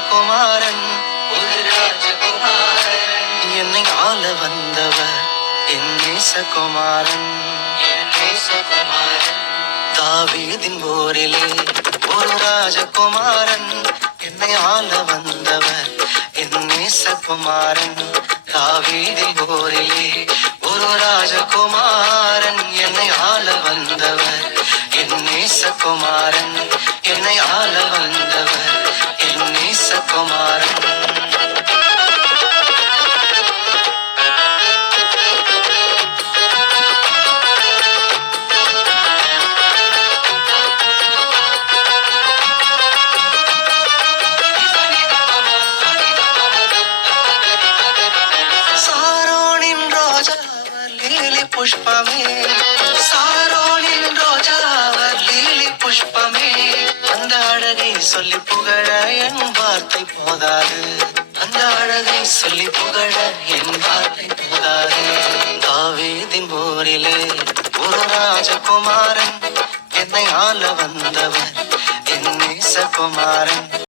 ராஜகுமாரன் ஒரு ராஜகுமாரன் என்னை ஆள வந்தவர் என் நேசகுமாரன் என் நேசகுமாரன் தாவீதின் போரிலே ஒரு ராஜகுமாரன் என்னை ஆள வந்தவர் என் நேசகுமாரன் தாவீதின் போரிலே ஒரு ராஜகுமாரன் என்னை ஆள வந்தவர் என் நேசகுமாரன் என்னை ஆள வந்தவர் என் நேசகுமாரன் சாரோனின் ரோஜாவர் லீலி புஷ்பமே சாரோனின் ரோஜாவர் லீலி புஷ்பமே அந்த அழகை சொல்லி புகழ என் வார்த்தை போதாது அந்த அழகை சொல்லி புகழ என் வார்த்தை போதாது தாவீதின் போரிலே ஒரு ராஜகுமாரன் என்னை ஆள வந்தவர் என் நேசகுமாரன்